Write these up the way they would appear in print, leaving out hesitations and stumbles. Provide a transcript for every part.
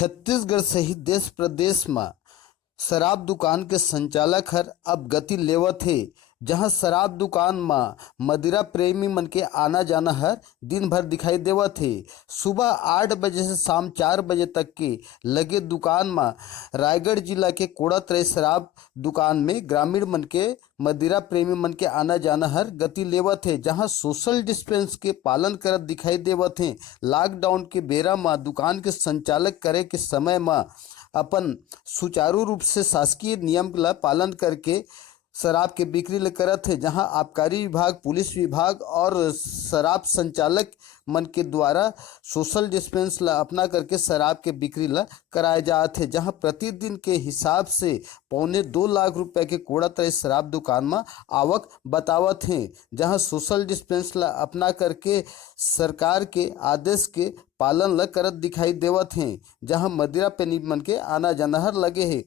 छत्तीसगढ़ सहित देश प्रदेश में शराब दुकान के संचालक हर अब गति लेवत हे। जहां शराब दुकान में मदिरा प्रेमी मन के आना जाना हर दिन भर दिखाई देवत हे। सुबह 8 बजे से शाम 4 बजे तक के लगे दुकान में रायगढ़ जिला के कोड़ातरई शराब दुकान में ग्रामीण मन के मदिरा प्रेमी मन के आना जाना हर गति लेवत है। जहां सोशल डिस्टेंस के पालन करत दिखाई देवत है। लॉकडाउन के बेरा में दुकान के संचालक करे के समय में अपन सुचारू रूप से शासकीय नियम ला पालन करके शराब के बिक्री ल करत है। जहां आबकारी विभाग, पुलिस विभाग और शराब संचालक मन के द्वारा सोशल डिस्टेंस ला अपना करके शराब के बिक्री ला कराए जात है। जहां प्रतिदिन के हिसाब से 1.25 लाख रुपए के कोड़ातरई शराब दुकान में आवक बतावत हैं। जहां सोशल डिस्टेंस ला अपना करके सरकार के आदेश के पालन ला करत दिखाई देवत हैं। जहां मदिरा प्रेमी मन के आना जाना हर लगे है।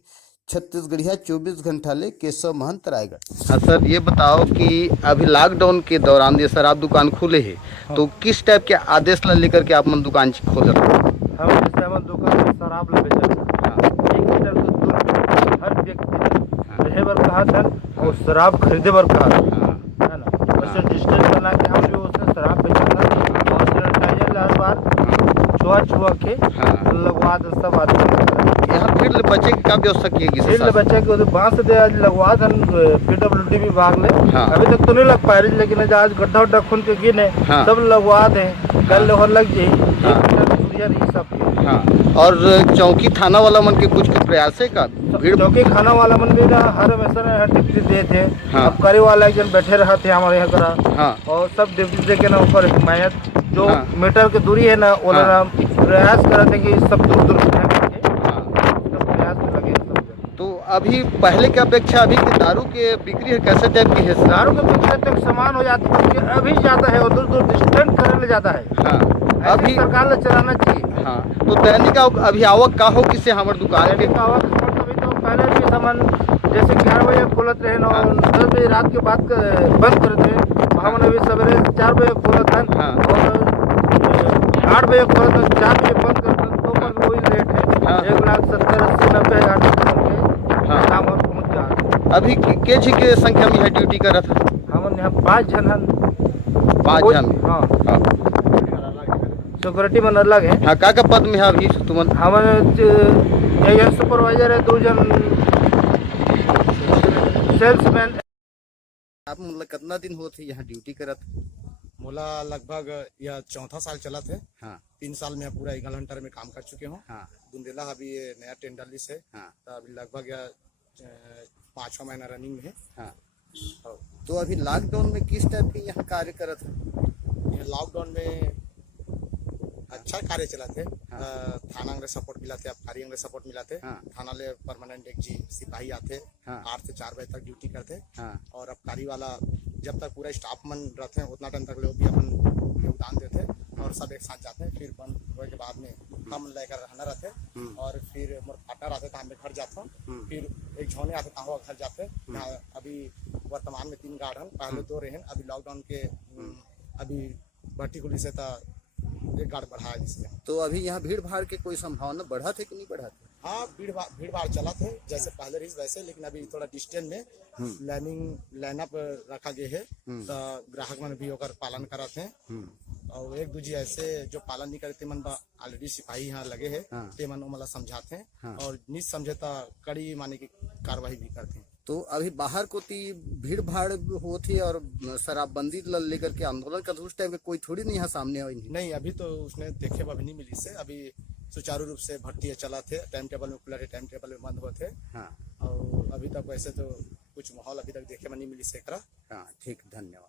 छत्तीसगढ़िया 24 घंटा ले केशव महंत, रायगढ़। हाँ सर, ये बताओ कि अभी लॉकडाउन के दौरान ये शराब दुकान खुले है। हाँ। तो किस टाइप के आदेश ला लेकर के आप मन दुकान खोल रहे हैं? हम जैसे हम दुकान में शराब ला बेचत हैं। 1 लीटर दूध हर व्यक्ति रहे बर कहा था और शराब खरीदे बर कहा है ना। वैसे डिस्टेंस बना के हम जो उसने शराब बेचा था और सैनिटाइजर हर बार छुआ के लगवा दे सब आदमी। यहाँ भीड़ बच्चे की क्या व्यवस्था की है? भीड़ बच्चे के बांस दे आज लगवा दन PWD विभाग ने। अभी तक तो नहीं लग पाए, लेकिन आज गड्ढा उड्ढा खून के गिने सब लगवा दे, कल और लग जाये सब। और चौकी थाना वाला मन के कुछ प्रयास है का? भीड़ चौकी खाना वाला मन भी हर हमेशा डिप्टी दे थे। आबकारी वाला एक जन बैठे रहा थे हमारे यहाँ करा और सब डिप्टी दे के ना ऊपर हिमायत जो मीटर की दूरी है ना वो प्रयास कर थे कि सब दूर दूर तो अभी पहले की अपेक्षा अभी की दारू के बिक्री कैसे टाइप की है? दारू के बिक्री तक समान हो जाती है, अभी जाता है और दूर दूर डिस्टेंस करने ले जाता है। अभी सरकार ने चलाना चाहिए। तो दैनिक अभी आवक का हो किसे हमारे दुकान के आवक अभी तो पहले भी सामान जैसे 11 बजे खोलत रहे ना 10 बजे रात के बाद बंद करते हैं। हम अभी सवेरे 4 बजे खोलत हैं और 8 बजे खोलत हैं, 4 बजे बंद करते हैं। तो पर वही रेट है 1,70,80,90,000 काम और पहुँच जा। अभी के जी के संख्या में यहाँ ड्यूटी कर रहा था? हम यहाँ 5 जन हैं। 5 जन? हाँ, सिक्योरिटी मन अलग है। हाँ, का पद में है अभी तुमन? हम एक जन सुपरवाइजर है, 2 जन सेल्समैन। आप मतलब कितना दिन होते यहाँ ड्यूटी करत? मोला लगभग यह 4था साल चला थे। 3 साल में पूरा ईगल हंटर में काम कर चुके हूँ। बुंदेला अभी ये नया टेंडर लिस्ट है। तो अभी लगभग 5वां महीना रनिंग में है। तो अभी लॉकडाउन में किस टाइप के यहाँ कार्य करत है? लॉकडाउन में अच्छा कार्य चला थे। थाना में सपोर्ट मिला थे, आबकारी में सपोर्ट मिला थे। थाना ले परमानेंट एक जी सिपाही आते 8 से 4 बजे तक ड्यूटी करते और आबकारी वाला जब तक पूरा स्टाफ मन रहते हैं उतना टाइम तक लोग भी अपन योगदान देते और सब एक साथ जाते हैं। फिर बंद होने के बाद में हम लेकर रहना रहते और फिर मोर पार्टनर आते तो हम घर जाते हैं। फिर एक झोने आते तो घर जाते। अभी वर्तमान में 3 गार्ड हैं, पहले 2 रहे। अभी लॉकडाउन के अभी भट्टी खुली से तो एक गार्ड बढ़ाया जिससे। तो अभी यहाँ भीड़ भाड़ के कोई संभावना बढ़ा थे कि नहीं बढ़ा थे? हाँ, भीड़ भाड़ चला थे जैसे पहले रही वैसे, लेकिन अभी थोड़ा डिस्टेंस में लाइनअप रखा गया है। तो ग्राहक मन भी होकर पालन करा थे और एक दूसरे ऐसे जो पालन नहीं करते मन ऑलरेडी सिपाही यहाँ लगे है ते मन मतलब समझाते हैं और नहीं समझे तो कड़ी माने की कार्रवाई भी करते हैं। तो अभी बाहर को भीड़ भाड़ होती और शराबबंदी लेकर के आंदोलन का उस टाइम कोई थोड़ी नहीं यहाँ सामने आई? नहीं, अभी तो उसने देखे अभी नहीं मिली से। अभी सुचारू रूप से भट्टी चला थे, टाइम टेबल में खुला थे, टाइम टेबल में बंद हुए थे। और अभी तक वैसे तो कुछ माहौल अभी तक देखे में नहीं मिली से। ठीक, धन्यवाद।